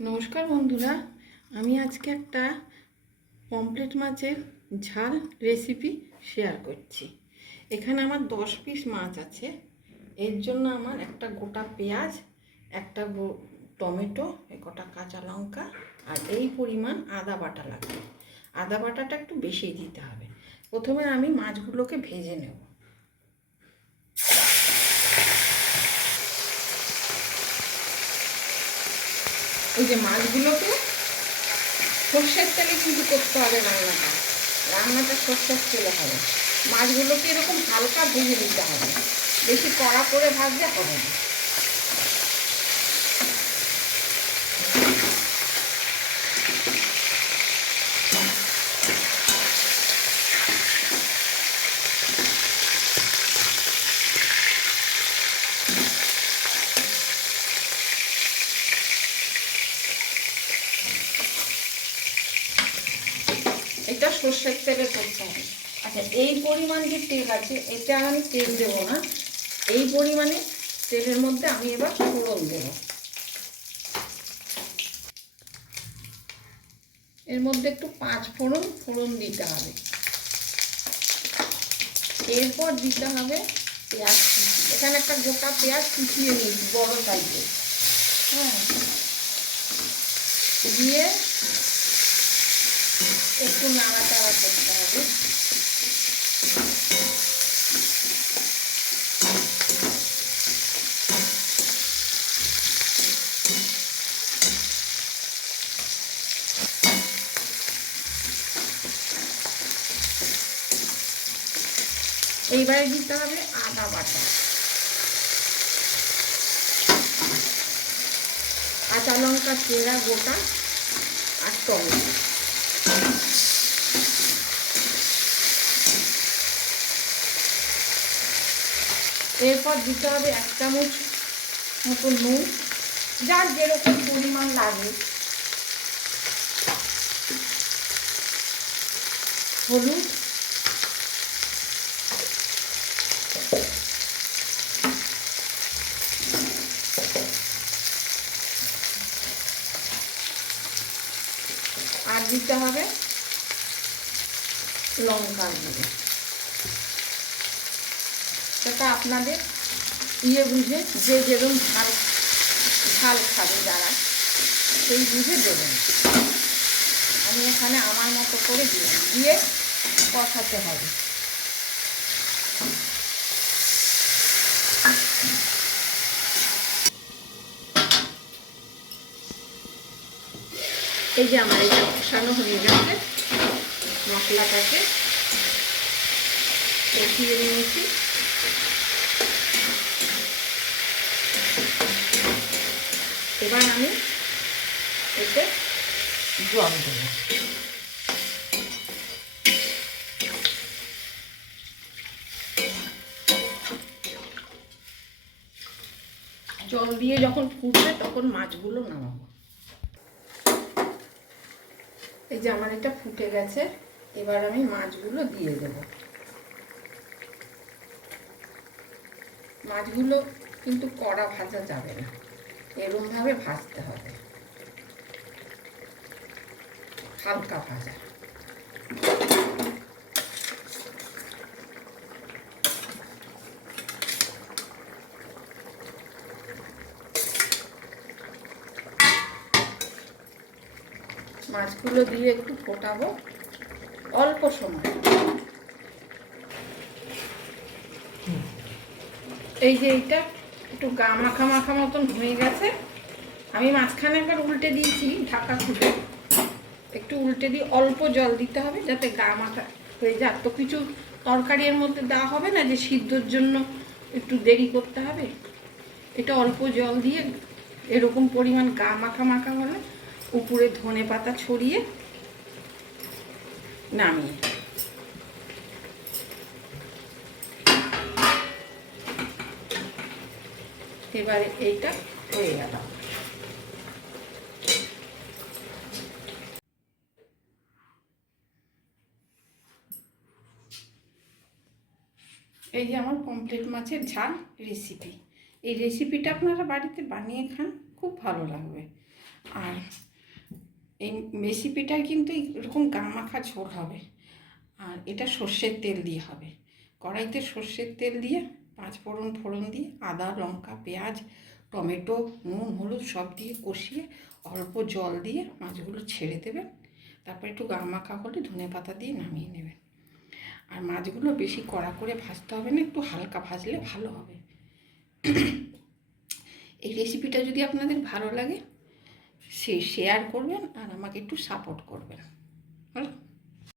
নমস্কার বন্ধুরা, আমি আজকে একটা পমফ্রেট মাছের ঝাল রেসিপি শেয়ার করছি। এখানে আমার 10 পিস মাছ আছে। এর জন্য আমার একটা গোটা পেঁয়াজ, একটা টমেটো, কটা কাঁচা লঙ্কা আর এই পরিমাণ আদা বাটা লাগবে। আদা বাটাটা একটু বেশি দিতে হবে। প্রথমে আমি মাছগুলোকে ভেজে নেব। এই যে মাছগুলোকে সর্ষের তেলে কিন্তু করতে হবে রান্নাটা সর্ষের তেলে হবে। মাছগুলোকে এরকম হালকা ভেজে দিতে হবে, বেশি কড়া করে ভাজলে হবে না। এটা সর্ষের তেলে করতে হবে। আচ্ছা, এই পরিমাণ যে তেল আছে এতে আর আমি তেল দেবো না। এই পরিমাণে তেলের মধ্যে আমি এবার ফোড়ন দেব। এর মধ্যে একটু 5 ফোড়ন দিতে হবে। এরপর দিতে হবে পেঁয়াজ কুচি। এখানে একটা গোটা পেঁয়াজ কুচিয়ে নিয়েছি, বড় সাইজের। হ্যাঁ, দিয়ে একটু নাড়াচাড়া করতে হবে। এইবারে দিতে হবে আদা বাটা, কাঁচা লঙ্কা চেরা গোটা আর টমেটো। এরপর দিতে হবে 1 চামচ মতো নুন, যার যেরকম পরিমাণ লাগে। হলুদ, আর দিতে হবে লঙ্কার গুঁড়ো। সেটা আপনাদের বুঝে, যে যেরকম ঝাল খাবে যারা, সেই বুঝে দেবেন। আমি এখানে আমার মতো করে দিলাম, দিয়ে কষাতে হবে। এই যে আমার এটা কষানো হয়ে গেছে, মশলাটাকে কষিয়ে নিয়েছি। এবার আমি এতে জল দেব। জল দিয়ে যখন ফুটবে তখন মাছগুলো নামাবো। এই যে আমার এটা ফুটে গেছে, এবার আমি মাছগুলো দিয়ে দেব। মাছগুলো কিন্তু কড়া ভাজা যাবে না, এরকমভাবে ভাজতে হবে, হালকা ভাজা। মাছগুলো দিয়ে একটু ফোটাবো অল্প সময়। এই যে এইটা একটু গা মাখা মাখা মতন হয়ে গেছে। আমি মাঝখানে একবার উল্টে দিয়েছি, ঢাকা খুলে একটু উল্টে দিয়ে অল্প জল দিতে হবে, যাতে গা মাখা হয়ে যায়। তো কিছু তরকারি এর মধ্যে দেওয়া হবে না, যে সিদ্ধর জন্য একটু দেরি করতে হবে। এটা অল্প জল দিয়ে এরকম পরিমাণ গা মাখা মাখা হলে উপরে ধনে পাতা ছড়িয়ে নামিয়ে। এবারে এইটা হয়ে গেল। এই যে আমার পমফ্রেট মাছের ঝাল রেসিপি। এই রেসিপিটা আপনারা বাড়িতে বানিয়ে খান, খুব ভালো লাগবে। আর এই রেসিপিটায় কিন্তু এরকম গা মাখা ঝোল হবে। আর এটা সর্ষের তেল দিয়ে হবে। কড়াইতে সর্ষের তেল দিয়ে 5 ফোড়ন দিয়ে আদা লঙ্কা পেঁয়াজ টমেটো নুন হলুদ সব দিয়ে কষিয়ে অল্প জল দিয়ে মাছগুলো ছেড়ে দেবেন। তারপর একটু গা মাখা হলে ধনেপাতা দিয়ে নামিয়ে নেবেন। আর মাছগুলো বেশি কড়া করে ভাজতে হবে না, একটু হালকা ভাজলে ভালো হবে। এই রেসিপিটা যদি আপনাদের ভালো লাগে শেয়ার করবেন আর আমাকে একটু সাপোর্ট করবেন। হলো।